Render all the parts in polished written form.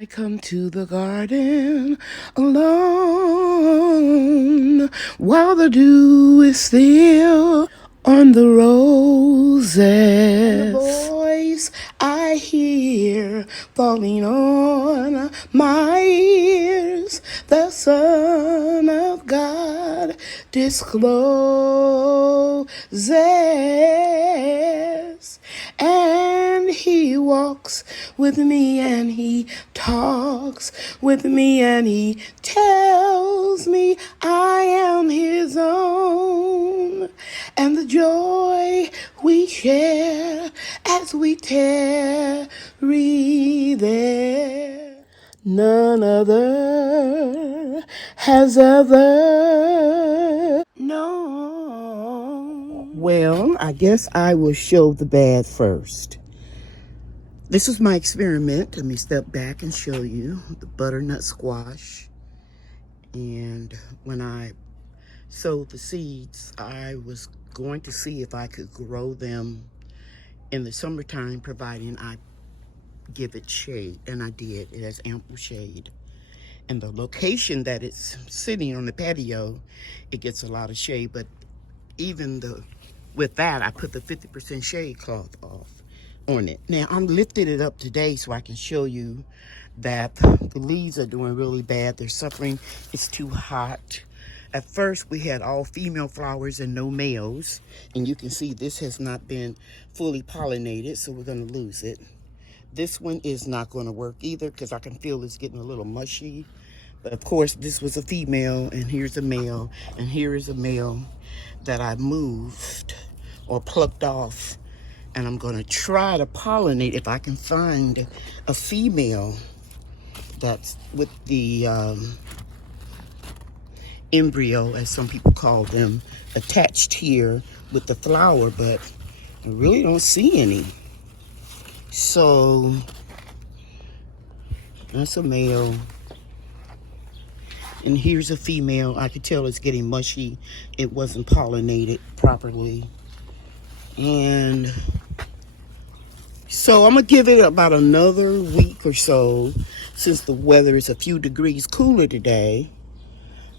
I come to the garden alone while the dew is still on the roses. And the voice I hear falling on my ears, the Son of God discloses. And he walks with me and he talks with me and he tells me I am his own. And the joy we share as we tarry there, none other has ever known. Well, I guess I will show the bad first. This was my experiment. Let me step back and show you the butternut squash. And when I sowed the seeds, I was going to see if I could grow them in the summertime, providing I give it shade. And I did. It has ample shade. And the location that it's sitting on the patio, it gets a lot of shade. But even with that, I put the 50% shade cloth on it. Now, I'm lifting it up today so I can show you that the leaves are doing really bad. They're suffering. It's too hot. At first, we had all female flowers and no males. And you can see this has not been fully pollinated, so we're going to lose it. This one is not going to work either because I can feel it's getting a little mushy. But of course, this was a female, and here's a male, and here is a male that I moved or plucked off. And I'm going to try to pollinate if I can find a female that's with the embryo, as some people call them, attached here with the flower, but I really don't see any. So that's a male. And here's a female. I could tell it's getting mushy. It wasn't pollinated properly. And so I'm going to give it about another week or so, since the weather is a few degrees cooler today,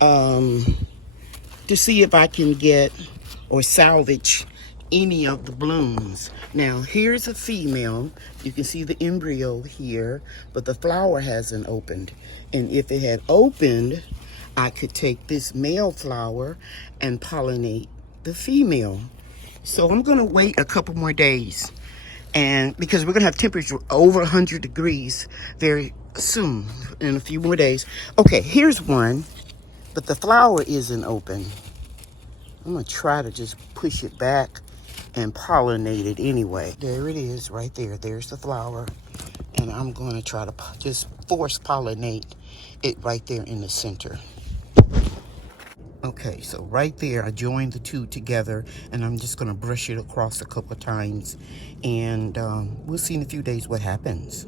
to see if I can get or salvage any of the blooms. Now, here's a female. You can see the embryo here, but the flower hasn't opened. And if it had opened, I could take this male flower and pollinate the female. So I'm going to wait a couple more days. And because we're going to have temperature over 100 degrees very soon, in a few more days. Okay, here's one, but the flower isn't open. I'm going to try to just push it back and pollinate it anyway. There it is right there. There's the flower. And I'm going to try to just force pollinate it right there in the center. Okay, so right there, I joined the two together, and I'm just going to brush it across a couple of times, and we'll see in a few days what happens.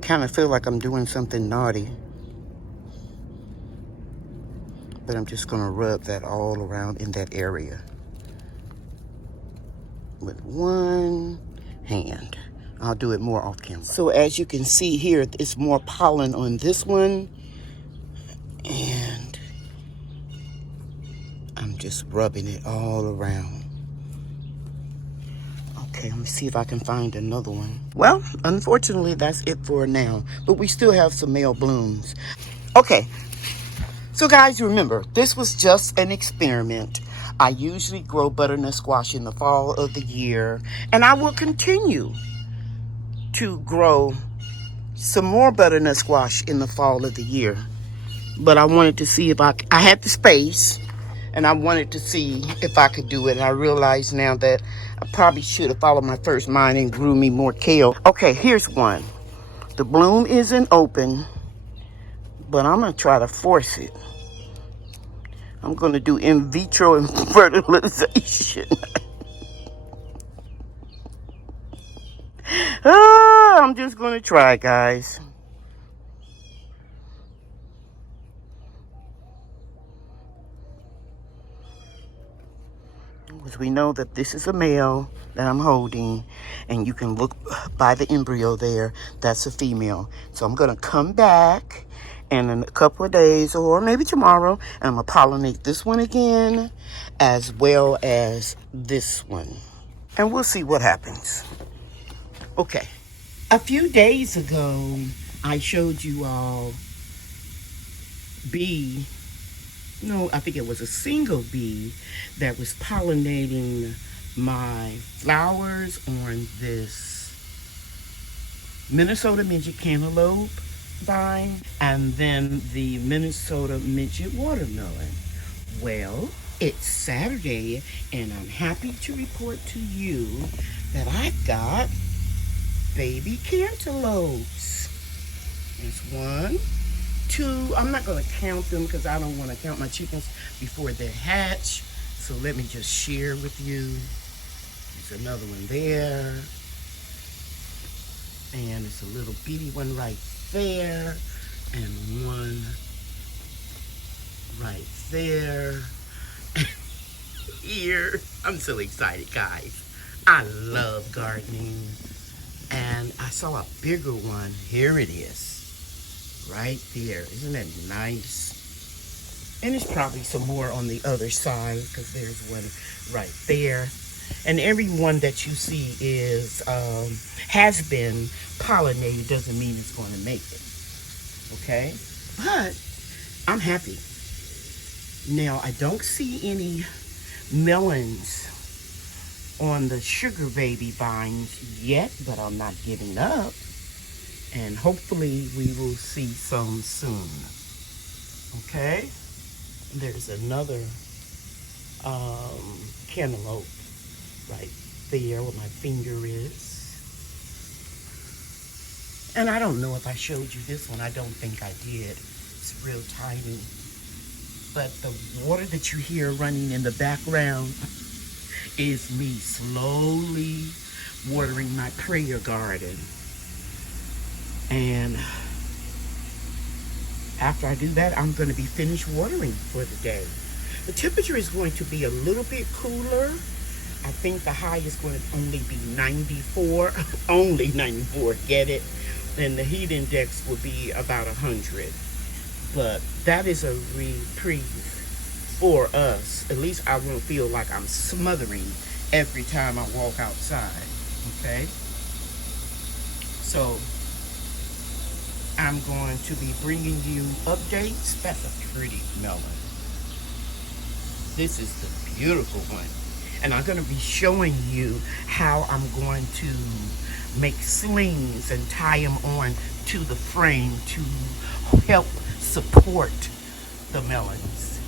Kind of feel like I'm doing something naughty, but I'm just going to rub that all around in that area with one hand. I'll do it more off camera. So as you can see here, it's more pollen on this one, and I'm just rubbing it all around. Okay, let me see if I can find another one. Well, unfortunately, that's it for now. But we still have some male blooms. Okay, so guys, remember, this was just an experiment. I usually grow butternut squash in the fall of the year. And I will continue to grow some more butternut squash in the fall of the year. But I wanted to see if I had the space. And I wanted to see if I could do it. And I realize now that I probably should have followed my first mind and grew me more kale. Okay, here's one. The bloom isn't open, but I'm going to try to force it. I'm going to do in vitro fertilization. I'm just going to try, guys. because we know that this is a male that I'm holding, and you can look by the embryo there, that's a female. So I'm going to come back in a couple of days, or maybe tomorrow, and I'm going to pollinate this one again, as well as this one. And we'll see what happens. Okay. A few days ago, I showed you all I think it was a single bee that was pollinating my flowers on this Minnesota midget cantaloupe vine, and then the Minnesota midget watermelon. Well, it's Saturday, and I'm happy to report to you that I've got baby cantaloupes. There's 1, 2. I'm not going to count them because I don't want to count my chickens before they hatch. So let me just share with you. There's another one there. And it's a little bitty one right there. And one right there. Here. I'm so excited, guys. I love gardening. And I saw a bigger one. Here it is. Right there. Isn't that nice? And there's probably some more on the other side, because there's one right there. And every one that you see is has been pollinated. Doesn't mean it's going to make it. Okay? But I'm happy. Now, I don't see any melons on the sugar baby vines yet, but I'm not giving up. And hopefully we will see some soon. Okay? There's another cantaloupe right there where my finger is. And I don't know if I showed you this one. I don't think I did. It's real tiny. But the water that you hear running in the background is me slowly watering my prayer garden. And after I do that, I'm going to be finished watering for the day. The temperature is going to be a little bit cooler. I think the high is going to only be 94. Only 94, get it? And the heat index will be about 100. But that is a reprieve for us. At least I won't feel like I'm smothering every time I walk outside. Okay? So I'm going to be bringing you updates. That's a pretty melon. This is the beautiful one. And I'm going to be showing you how I'm going to make slings and tie them on to the frame to help support the melons.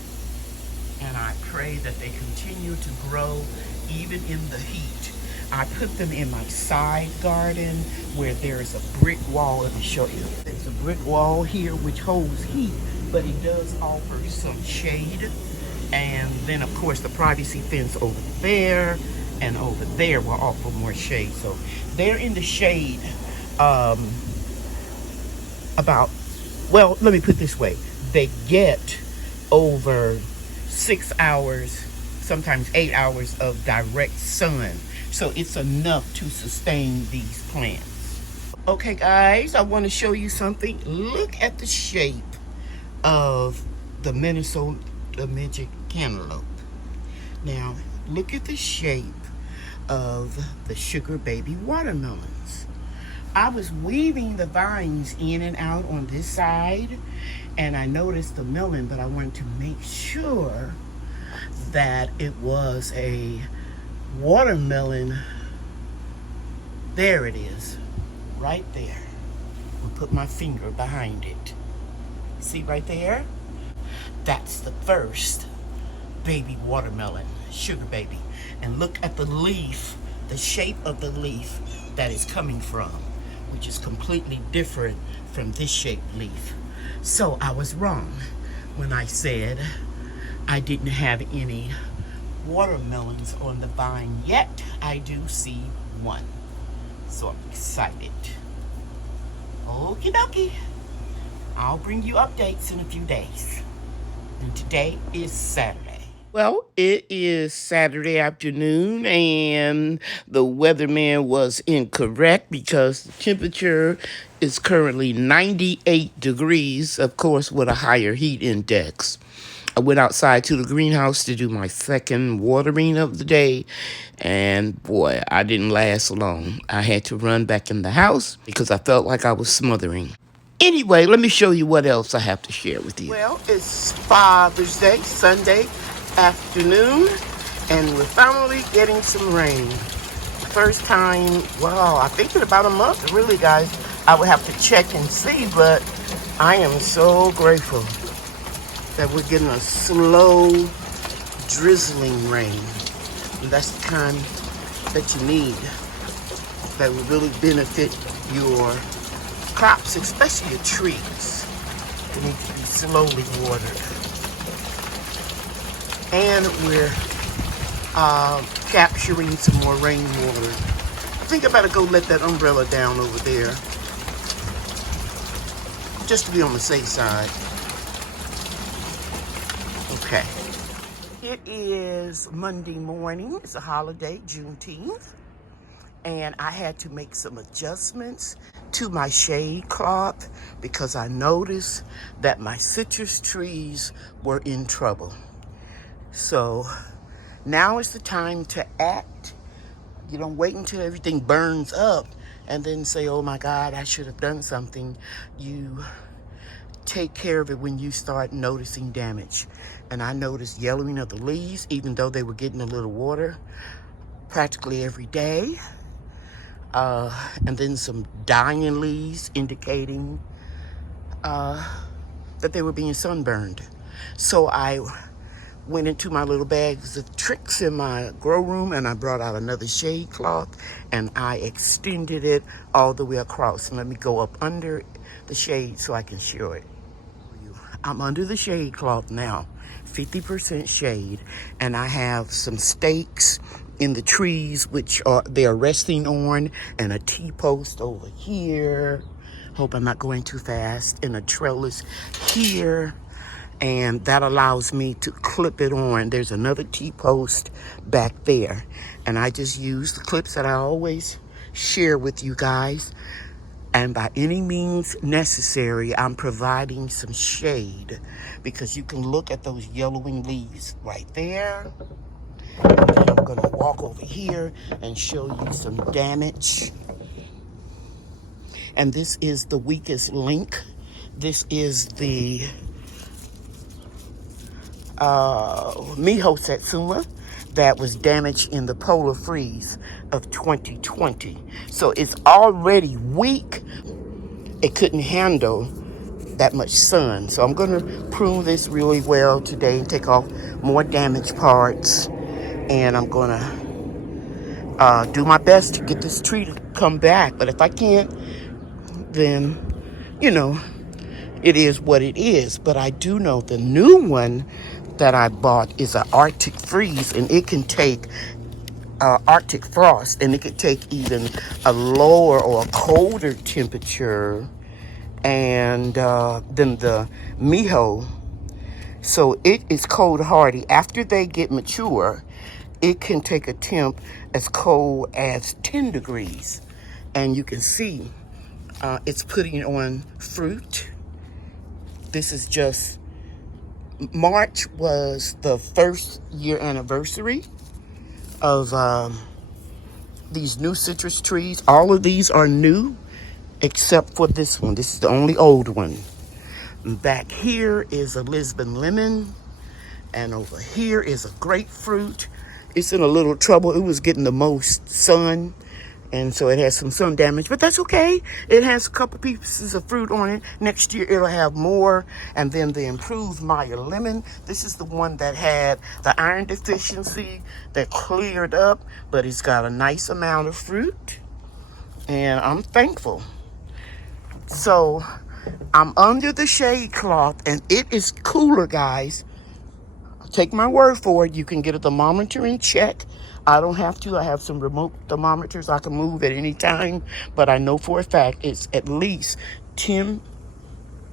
And I pray that they continue to grow even in the heat. I put them in my side garden where there's a brick wall. Let me show you. There's a brick wall here which holds heat, but it does offer some shade. And then, of course, the privacy fence over there and over there will offer more shade. So they're in the shade well, let me put it this way. They get over 6 hours, sometimes 8 hours of direct sun. So it's enough to sustain these plants. Okay, guys, I want to show you something. Look at the shape of the Minnesota midget cantaloupe. Now, look at the shape of the sugar baby watermelons. I was weaving the vines in and out on this side, and I noticed the melon, but I wanted to make sure that it was a watermelon. There it is, right there. I'll put my finger behind it. See right there? That's the first baby watermelon, sugar baby. And look at the leaf, the shape of the leaf that is coming from, which is completely different from this shaped leaf. So I was wrong when I said I didn't have any watermelons on the vine yet. I do see one. So I'm excited. Okie dokie. I'll bring you updates in a few days. And today is Saturday. Well, it is Saturday afternoon, and the weatherman was incorrect because the temperature is currently 98 degrees, of course, with a higher heat index. I went outside to the greenhouse to do my second watering of the day, and boy, I didn't last long. I had to run back in the house because I felt like I was smothering. Anyway, let me show you what else I have to share with you. Well, it's Father's Day, Sunday afternoon, and we're finally getting some rain. First time, wow, I think in about a month, really, guys. I would have to check and see, but I am so grateful that we're getting a slow, drizzling rain. And that's the kind that you need, that will really benefit your crops, especially your trees. They need to be slowly watered. And we're capturing some more rainwater. I think I better go let that umbrella down over there, just to be on the safe side. Okay. It is Monday morning. It's a holiday, Juneteenth. And I had to make some adjustments to my shade cloth because I noticed that my citrus trees were in trouble. So now is the time to act. You don't wait until everything burns up and then say, oh my God, I should have done something. You take care of it when you start noticing damage. And I noticed yellowing of the leaves, even though they were getting a little water practically every day. And then some dying leaves indicating that they were being sunburned. So I went into my little bags of tricks in my grow room and I brought out another shade cloth and I extended it all the way across. And let me go up under the shade so I can show it. I'm under the shade cloth now, 50% shade, and I have some stakes in the trees which they are resting on, and a T-post over here. Hope I'm not going too fast. And a trellis here, and that allows me to clip it on. There's another T-post back there, and I just use the clips that I always share with you guys. And by any means necessary, I'm providing some shade because you can look at those yellowing leaves right there. And then I'm going to walk over here and show you some damage. And this is the weakest link. This is the Miho Satsuma that was damaged in the polar freeze of 2020. So it's already weak. It couldn't handle that much sun. So I'm going to prune this really well today and take off more damaged parts. And I'm going to do my best to get this tree to come back. But if I can't, then, you know, it is what it is. But I do know the new one that I bought is an Arctic freeze, and it can take Arctic frost, and it could take even a lower or a colder temperature and than the Miho. So it is cold hardy. After they get mature, it can take a temp as cold as 10 degrees. And you can see it's putting on fruit. This is just, March was the first year anniversary of these new citrus trees. All of these are new except for this one. This is the only old one. Back here is a Lisbon lemon, and over here is a grapefruit. It's in a little trouble. It was getting the most sun, and so it has some sun damage, but that's okay. It has a couple pieces of fruit on it. Next year it'll have more. And then the improved Maya lemon. This is the one that had the iron deficiency that cleared up, but it's got a nice amount of fruit, and I'm thankful. So I'm under the shade cloth, and it is cooler, guys. Take my word for it. You can get a thermometer and check. I don't have to. I have some remote thermometers I can move at any time, but I know for a fact it's at least 10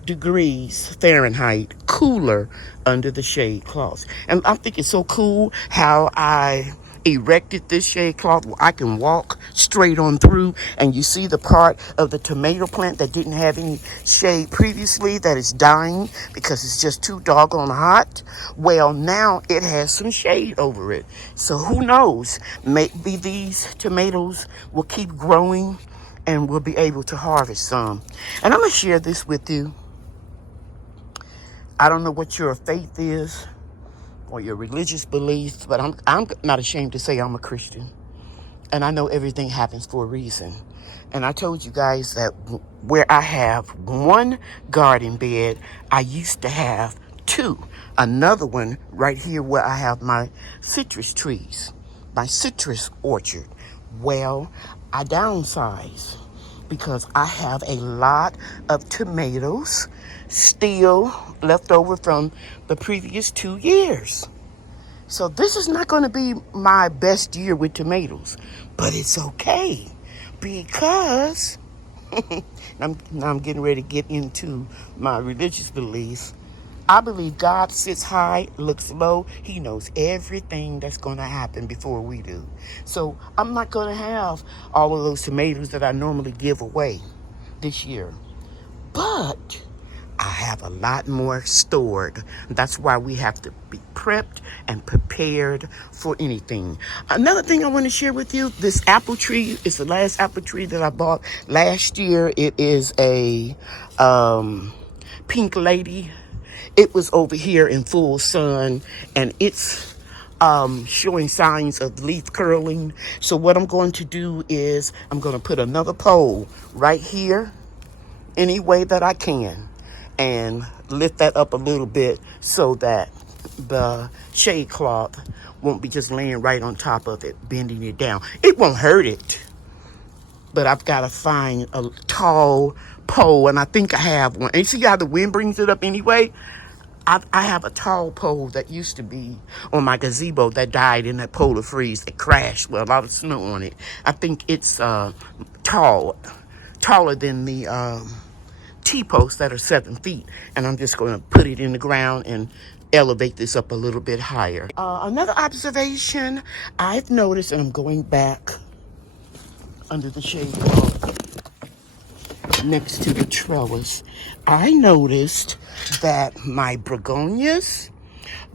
degrees Fahrenheit cooler under the shade cloth. And I think it's so cool how I erected this shade cloth where I can walk straight on through, and you see the part of the tomato plant that didn't have any shade previously that is dying because it's just too doggone hot. Well, now it has some shade over it. So who knows, maybe these tomatoes will keep growing and we'll be able to harvest some. And I'm going to share this with you. I don't know what your faith is or your religious beliefs, but I'm not ashamed to say I'm a Christian. And I know everything happens for a reason. And I told you guys that where I have one garden bed, I used to have two. Another one right here where I have my citrus trees, my citrus orchard. Well, I downsized because I have a lot of tomatoes still left over from the previous 2 years. So this is not going to be my best year with tomatoes, but it's okay because I'm getting ready to get into my religious beliefs. I believe God sits high, looks low. He knows everything that's going to happen before we do. So I'm not going to have all of those tomatoes that I normally give away this year. But I have a lot more stored. That's why we have to be prepped and prepared for anything. Another thing I want to share with you, this apple tree is the last apple tree that I bought last year. It is a pink lady. It was over here in full sun, and it's showing signs of leaf curling. So what I'm going to do is I'm going to put another pole right here any way that I can and lift that up a little bit so that the shade cloth won't be just laying right on top of it, bending it down. It won't hurt it, but I've got to find a tall pole, and I think I have one. And you see how the wind brings it up anyway? I have a tall pole that used to be on my gazebo that died in that polar freeze. It crashed with a lot of snow on it. I think it's taller than the T-posts that are 7 feet. And I'm just going to put it in the ground and elevate this up a little bit higher. Another observation I've noticed, and I'm going back under the shade cloth next to the trellis, I noticed that my begonias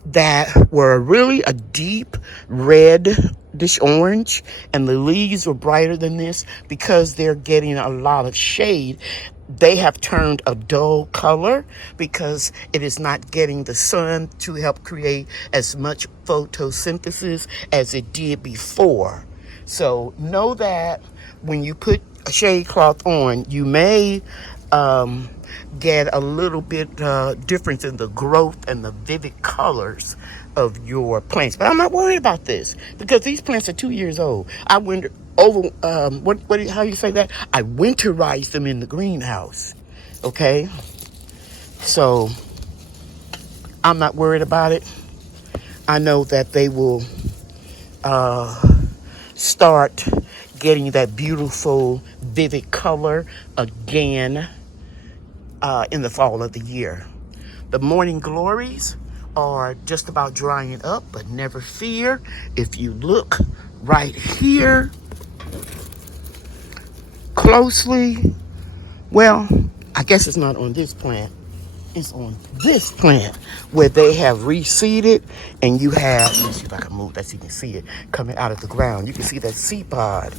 that were really a deep reddish orange, and the leaves were brighter than this because they're getting a lot of shade. They have turned a dull color because it is not getting the sun to help create as much photosynthesis as it did before. So know that when you put a shade cloth on, you may get a little bit difference in the growth and the vivid colors of your plants. But I'm not worried about this because these plants are 2 years old. I went over, how you say that? I winterized them in the greenhouse. Okay? So I'm not worried about it. I know that they will start getting that beautiful, vivid color again in the fall of the year. The morning glories are just about drying up, but never fear. If you look right here closely, well, I guess it's not on this plant. It's on this plant where they have reseeded, and you have, let me see if I can move that so you can see it coming out of the ground. You can see that seed pod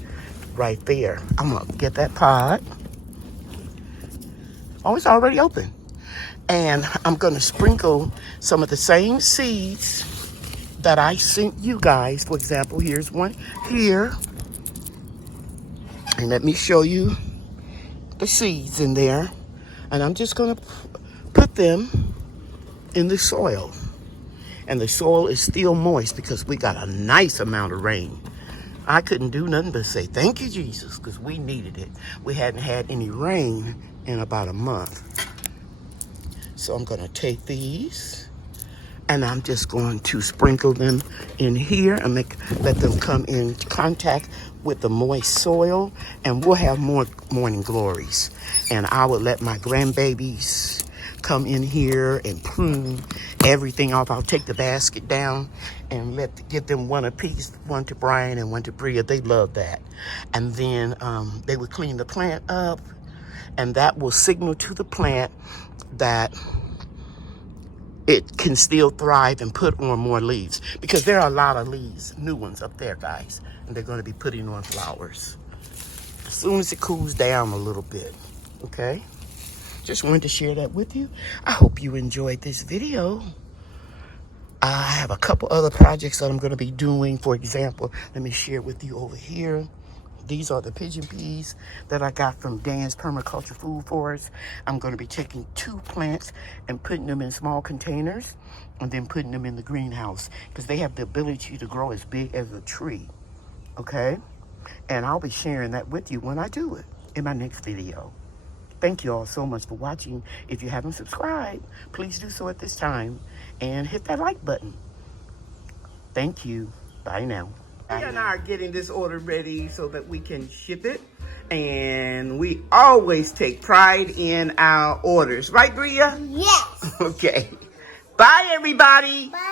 right there. I'm gonna get that pod. Oh, it's already open. And I'm gonna sprinkle some of the same seeds that I sent you guys. For example, here's one here. And let me show you the seeds in there. And I'm just gonna put them in the soil. And the soil is still moist because we got a nice amount of rain. I couldn't do nothing but say, thank you, Jesus, because we needed it. We hadn't had any rain in about a month. So I'm gonna take these and I'm just going to sprinkle them in here and let them come in contact with the moist soil, and we'll have more morning glories. And I will let my grandbabies come in here and prune everything off. I'll take the basket down and give them one apiece, one to Brian and one to Bria. They love that. And then they would clean the plant up, and that will signal to the plant that it can still thrive and put on more leaves, because there are a lot of leaves, new ones up there, guys, and they're going to be putting on flowers as soon as it cools down a little bit. Okay, just wanted to share that with you. I hope you enjoyed this video. I have a couple other projects that I'm going to be doing. For example, let me share with you over here. These are the pigeon peas that I got from Dan's Permaculture Food Forest. I'm going to be taking 2 plants and putting them in small containers and then putting them in the greenhouse, because they have the ability to grow as big as a tree. Okay? And I'll be sharing that with you when I do it in my next video. Thank you all so much for watching. If you haven't subscribed, please do so at this time and hit that like button. Thank you. Bye now. We and I are getting this order ready so that we can ship it. And we always take pride in our orders. Right, Bria? Yes. Okay. Bye, everybody. Bye.